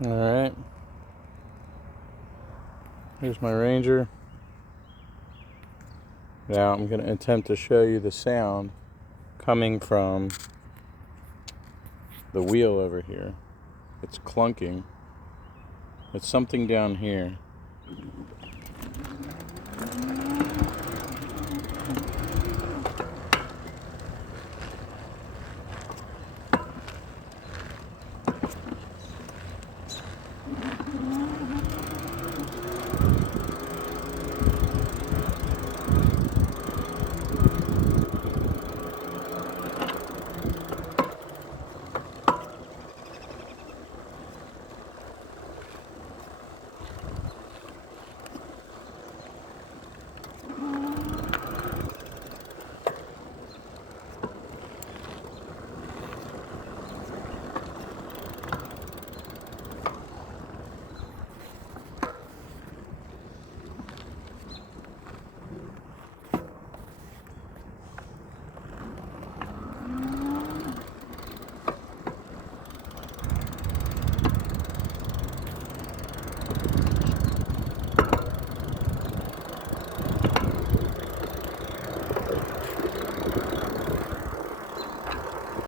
Alright, here's my Ranger. Now I'm going to attempt to show you the sound coming from the wheel over here. It's clunking. It's something down here.